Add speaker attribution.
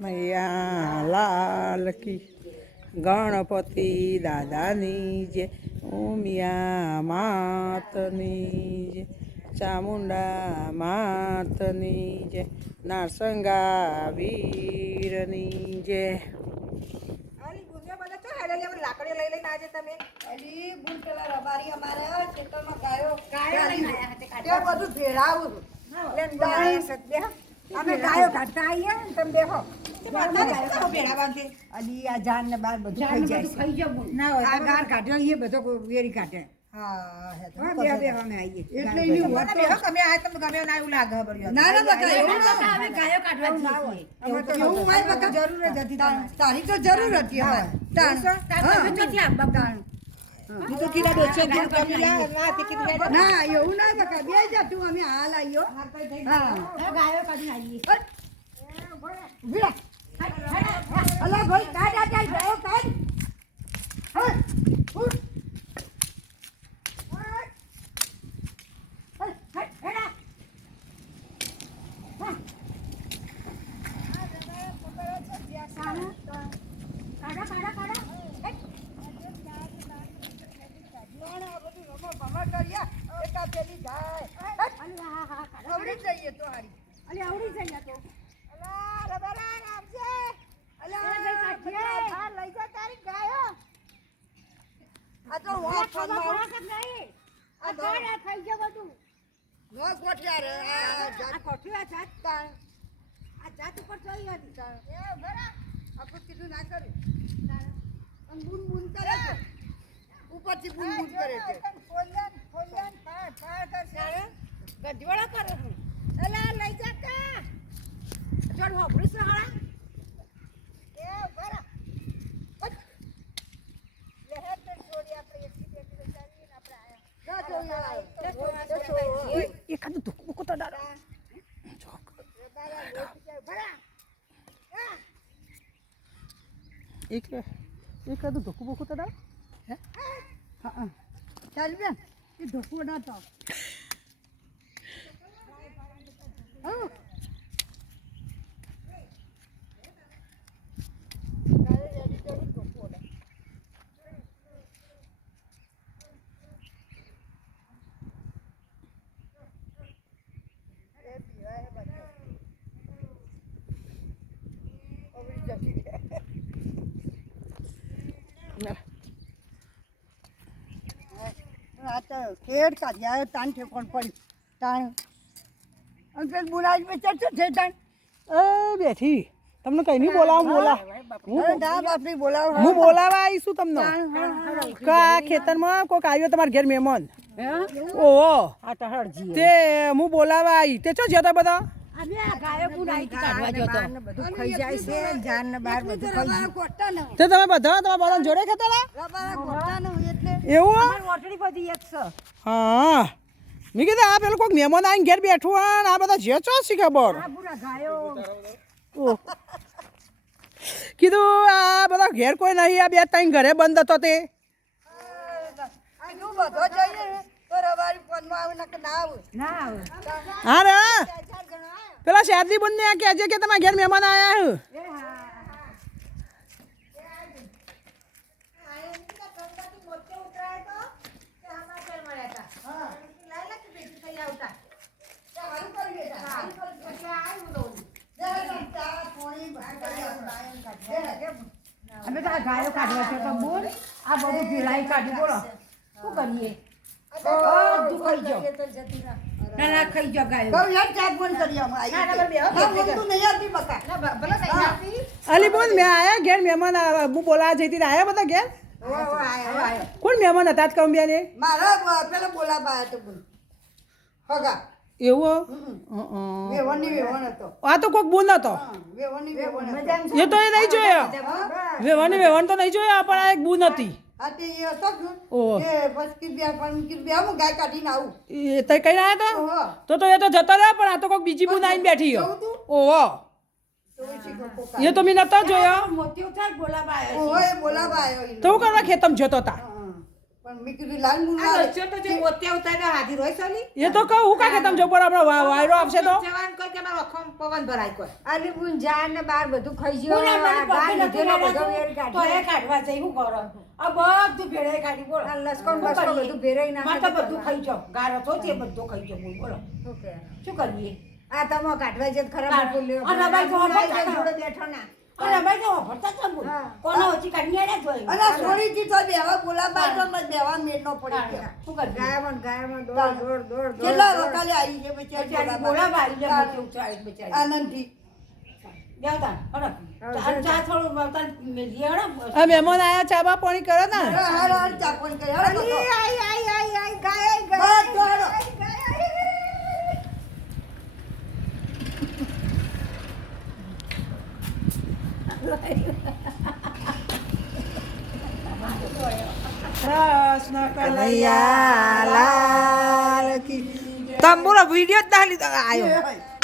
Speaker 1: મૈયા લાલ કી ગણપતિ દાદાની જે ઉમિયા માતની જે, ચામુંડા માતની જે, નારસંગા વીરની જે.
Speaker 2: હેડે લાકડી લઈ લઈને આજે તમે એલી બુન પેલા રબારી અમારે ખેતરમાં ગાયો ગાયો લઈને આયા હતા તે બધું ભેળાવું લેન ગાયો સત્ય અમે ગાયો કાઢતા આવીએ ને તમે બેહો. અલી આ જાન ને બાર બધું ખાઈ જાય ના હોય આ ગાર કાઢ્યો એ બધો વેરી કાઢે. હા હે તો બે બે અમે આવીએ એટલે એની વાત તો તમે આ તમે ગમે ના એવું લાગે બળ્યો. ના ના બકા એવું ના અમે ગાયો કાઢવા ના હોય અમે તો એવું માય બકા જરૂર તારી તો જરૂર હતી ના એવું ના બકા બે જા તું અમે હાલ ઊભી અલા ભાઈ કાઢ જાય ગાયો કાઢ હા ઉઠ આ તો વાહ ફોનમાં આ તો નો કોઠિયા રે આ કોઠિયા જાત? તાણ. આ જાત ઉપર હતી. તાણ. એ બરા આપણે કીધું ના કરી. બુન બૂન કરે ઉપરથી બુન બૂન કરે છે. ગઢવાળા કરે હું. એલા લઈ જા કા. જોડ હોપડી સહાળા એ ભરા લહેર તો છોડી આપણે આયા.
Speaker 1: એકાદું તો. એક એકાદું
Speaker 2: ચાલ બેન. એ ધોકો ના તો आता केड काढ या ताण ठेवून पण ताण અને પેલ બુરાજ મેં ચર્ચો છે તાણ
Speaker 1: એ બેઠી. તમને કઈ નહીં બોલાવું બોલા.
Speaker 2: હું ના બાપની બોલાવો
Speaker 1: હું બોલાવા આવીશું તમને. કા ખેતરમાં કોઈક આવ્યો તમારા ઘેર મહેમાન? ઓહો
Speaker 2: આ તો
Speaker 1: હું બોલાવા આવી તે છો જતા બધા?
Speaker 2: બધું ખાઈ જાય છે જાન ને બાર બધું ખાઈ જાય.
Speaker 1: તે તમે બધા તમારા બધા જોડે ખેતરા
Speaker 2: એટલે
Speaker 1: એવું? હે? મેં કીધું આ પેલો કોઈક મહેમાન આવીને ઘેર બેઠું હોય આ બધા જે ચો શી ખબર. કીધું આ બધા ઘેર કોઈ નહીં આ બે ત્રણ ઘરે બંધ હતો તે.
Speaker 2: આ જો બધો જઈએ. ને તો રવારી ફોનમાં આવું નકર ના આવું? ના આવે.
Speaker 1: હા રે પેલા બંધ બંને કે કહેજે કે તમારા ઘેર મહેમાન આવ્યા
Speaker 2: આ ગાયો કાઢવા છે તો બોલ. આ બધું ભેળાઈ કાઢી બોલો. શું કરીએ? બધું ખાઈ જાઓ ના ના ખાઈ જાઓ ગાયો. બહુ યાર ચાટ બંધ કરી અમે ના ના બે હું નહીં આપી બકા ના ભલે નહીં આપી
Speaker 1: અલી બોલ મેં આયા ઘેર મહેમાન આવ્યા. હું બોલા જઈતી હતી આયા બધા ઘેર?
Speaker 2: ઓ ઓ આયો આયો.
Speaker 1: કોણ મહેમાન હતા જ કહું બેને
Speaker 2: મારા પેલા બોલાવા આવ્યો તો બોલ. હગા.
Speaker 1: એવું? હં, હં.
Speaker 2: વેવણની વેવણ હતો.
Speaker 1: આ તો કોઈક બોન હતો. એ તો એ નહીં જોયો. વેવાની વેવાન તો નહીં જોયો પણ આ એક બૂન હતી.
Speaker 2: તે એ
Speaker 1: તઈ કઈ આવ્યા હતા? તો તો એ તો જતા રહ્યા પણ આ તો કોઈક બીજી બૂન આવીને બેઠી
Speaker 2: તું?
Speaker 1: ઓહો.
Speaker 2: તો એ
Speaker 1: તો મેં નતો જોયો. તો હું કરવા ખેતમ જતો હતા એ તો કહું હું કા ખેતમ જવું પડે વાયરો આવશે તો?
Speaker 3: જવાન કોઈ તમારો અખમ પવન ભરાય કોઈ.
Speaker 2: આલી બુન જાન ને બાર બધું ખાઈ ગયો
Speaker 4: કોને
Speaker 2: આ
Speaker 4: મને
Speaker 2: ગાય
Speaker 4: પગે નથી
Speaker 2: લીધેલો બધો વેર
Speaker 4: લાગ્યો? તો એ કાઢવા જઈ હું કરો આ બધું ભેળાઈ કાઢી બોલો.
Speaker 2: આ લસકોન
Speaker 4: શું
Speaker 2: બસકો બધું ભેળાઈ નાખે
Speaker 4: મારે તો
Speaker 2: તો
Speaker 4: બધું ખાઈ જાઓ. ગાર હતો તે બધું ખાઈ જાઓ બોલો.
Speaker 2: શું
Speaker 4: કરીએ?
Speaker 2: આ તમે કાઢવા જત ખરાબ બોલ્યો
Speaker 4: અને ભાઈ તો
Speaker 2: ભાઈ
Speaker 4: વાપરતા
Speaker 2: જોડે બેઠો ના.
Speaker 4: અને ભાઈ તો વાપરતા જ બોલ. કોને ઓછી આડ્યા જોઈ
Speaker 2: અને સોરીથી તો બેવા તો મત પડી ગયા.
Speaker 4: શું
Speaker 2: દોડ દોડ દોડ
Speaker 5: કેટલા. આવી છે બચારી?
Speaker 4: બિચારી
Speaker 1: મહેમાન આયા ચા બા પાણી કરો ને?
Speaker 5: ચા પાણી કરી હર
Speaker 2: અલી,
Speaker 5: તો.
Speaker 2: આઈ, આઈ, આઈ, આઈ, ગાય, આઈ, ગાય,
Speaker 5: બસ, ચાલો.
Speaker 2: આઈ, ગાય, આઈ.
Speaker 1: કૃષ્ણ
Speaker 3: કનૈયા લાલ કી તમ